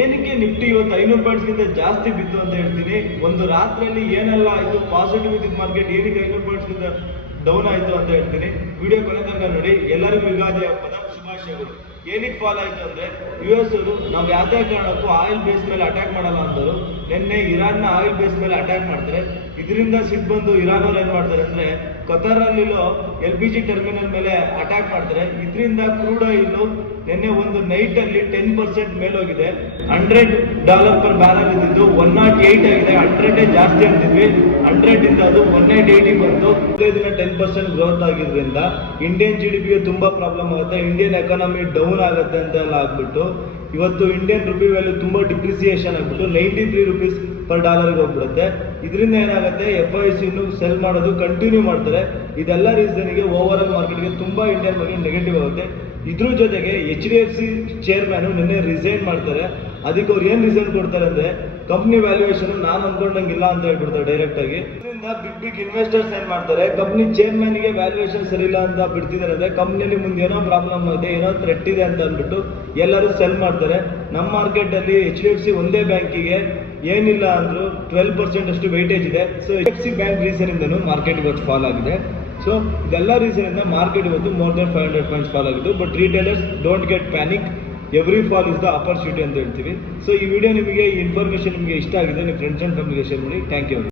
ಏನಕ್ಕೆ ನಿಫ್ಟಿ ಇವತ್ತು 500 ಪಾಯಿಂಟ್ಸ್ಗಿಂತ ಜಾಸ್ತಿ ಬಿತ್ತು ಅಂತ ಹೇಳ್ತೀನಿ. ಒಂದು ರಾತ್ರಿಯಲ್ಲಿ ಏನೆಲ್ಲ ಆಯಿತು, ಪಾಸಿಟಿವ್ ಇದ್ದಿದ್ದ ಮಾರ್ಕೆಟ್ ಏನಕ್ಕೆ 500 ಪಾಯಿಂಟ್ಸ್ಗಿಂತ ಡೌನ್ ಆಯಿತು ಅಂತ ಹೇಳ್ತೀನಿ. ವಿಡಿಯೋ ಕೊನೆ ತನಕ ನೋಡಿ. ಎಲ್ಲರಿಗೂ ಯುಗಾದಿ ಹಬ್ಬದ ಶುಭಾಶಯಗಳು. ಏನಕ್ಕೆ ಫಾಲ್ ಆಯಿತು ಅಂದರೆ, US ಅವರು ನಾವು ಯಾವುದೇ ಕಾರಣಕ್ಕೂ ಆಯಿಲ್ ಬೇಸ್ ಮೇಲೆ ಅಟ್ಯಾಕ್ ಮಾಡಲ್ಲ ಅಂದರು. ನಿನ್ನೆ ಇರಾನ್ನ ಆಯಿಲ್ ಬೇಸ್ ಮೇಲೆ ಅಟ್ಯಾಕ್ ಮಾಡ್ತಾರೆ. ಇದರಿಂದ ಸಿಟ್ಟು ಬಂದು ಇರಾನ್ ಅವ್ರು ಏನು ಮಾಡ್ತಾರೆ ಅಂದರೆ, ಕತಾರಲ್ಲಿರೋ LPG ಟರ್ಮಿನಲ್ ಮೇಲೆ ಅಟ್ಯಾಕ್ ಮಾಡ್ತಾರೆ. ಇದರಿಂದ ಕ್ರೂಡ್ ಆಯಿಲ್ ನಿನ್ನೆ ಒಂದು ನೈಟಲ್ಲಿ 10% ಮೇಲೋಗಿದೆ. $100 ಪರ್ ಬ್ಯಾರಲ್ ಇದ್ದಿದ್ದು 108 ಆಗಿದೆ. 100 ಜಾಸ್ತಿ ಅಂತಿದ್ವಿ, 100 ಇಂದ ಅದು 180 ಬಂತು. ದಿನ 10% ಗ್ರೋತ್ ಆಗಿದ್ರಿಂದ ಇಂಡಿಯನ್ GDP ಗೆ ತುಂಬಾ ಪ್ರಾಬ್ಲಮ್ ಆಗುತ್ತೆ, ಇಂಡಿಯನ್ ಎಕಾನಮಿ ಡೌನ್ ಆಗುತ್ತೆ ಅಂತ ಎಲ್ಲ ಆಗ್ಬಿಟ್ಟು ಇವತ್ತು ಇಂಡಿಯನ್ ರುಪಿ ವ್ಯಾಲ್ಯೂ ತುಂಬಾ ಡಿಪ್ರಿಸಿಯೇಷನ್ ಆಗ್ಬಿಟ್ಟು 93 ರೂಪೀಸ್ ಪರ್ ಡಾಲರ್ಗೆ ಹೋಗ್ಬಿಡುತ್ತೆ. ಇದರಿಂದ ಏನಾಗುತ್ತೆ, FIIC ಸೆಲ್ ಮಾಡೋದು ಕಂಟಿನ್ಯೂ ಮಾಡ್ತಾರೆ. ಇದೆಲ್ಲ ರೀಸನ್ಗೆ ಓವರ್ ಆಲ್ ಮಾರ್ಕೆಟ್ಗೆ ತುಂಬಾ ಇಂಡಿಯನ್ ಮಾರ್ಕೆಟ್ ನೆಗೆಟಿವ್ ಆಗುತ್ತೆ. ಇದ್ರ ಜೊತೆಗೆ HDFC ಚೇರ್ಮನ್ ನಿನ್ನೆ ರಿಸೈನ್ ಮಾಡ್ತಾರೆ. ಅದಕ್ಕೆ ಅವ್ರು ಏನು ರಿಸೈನ್ ಕೊಡ್ತಾರೆ ಅಂದರೆ, ಕಂಪ್ನಿ ವ್ಯಾಲ್ಯೂಯೇಷನ್ ನಾನು ಅನ್ಕೊಂಡಂಗಿಲ್ಲ ಅಂತ ಹೇಳ್ಬಿಡ್ತಾರೆ ಡೈರೆಕ್ಟ್ ಆಗಿ. ಇದರಿಂದ ಬಿಗ್ ಇನ್ವೆಸ್ಟರ್ಸ್ ಏನು ಮಾಡ್ತಾರೆ, ಕಂಪ್ನಿ ಚೇರ್ಮನ್ಗೆ ವ್ಯಾಲ್ಯೂಯೇಷನ್ ಸರಿ ಇಲ್ಲ ಅಂತ ಬಿಡ್ತಿದ್ದಾರೆ ಅಂದರೆ ಕಂಪ್ನಿಯಲ್ಲಿ ಮುಂದೆ ಏನೋ ಪ್ರಾಬ್ಲಮ್ ಇದೆ, ಏನೋ ಥ್ರೆಟ್ ಇದೆ ಅಂತ ಅಂದ್ಬಿಟ್ಟು ಎಲ್ಲರೂ ಸೆಲ್ ಮಾಡ್ತಾರೆ. ನಮ್ಮ ಮಾರ್ಕೆಟಲ್ಲಿ HDFC ಒಂದೇ ಬ್ಯಾಂಕಿಗೆ ಏನಿಲ್ಲ ಅಂದರೂ 12% ಅಷ್ಟು ವೈಟೇಜ್ ಇದೆ. ಸೊ HDFC ಬ್ಯಾಂಕ್ ರೀಸನಿಂದನೂ ಮಾರ್ಕೆಟ್ ಇವತ್ತು ಫಾಲ್ ಆಗಿದೆ. ಸೊ ಇದೆಲ್ಲ ರೀಸನಿಂದ ಮಾರ್ಕೆಟ್ ಇವತ್ತು ಮೋರ್ ದೆನ್ 500 ಪಾಯಿಂಟ್ಸ್ ಫಾಲ್ ಆಗಿದ್ದು. But retailers don't get panic, every fall is the opportunity ಅಂತ ಹೇಳ್ತೀವಿ. ಸೊ ಈ ವಿಡಿಯೋ ನಿಮಗೆ, ಈ ಇನ್ಫಾರ್ಮೇಷನ್ ನಿಮಗೆ ಇಷ್ಟ ಆಗಿದೆ, ನಿಮ್ಮ ಫ್ರೆಂಡ್ಸ್ ಆ್ಯಂಡ್ ಫ್ಯಾಮಿಲಿಗೆ ಶೇರ್ ಮಾಡಿ. Thank you.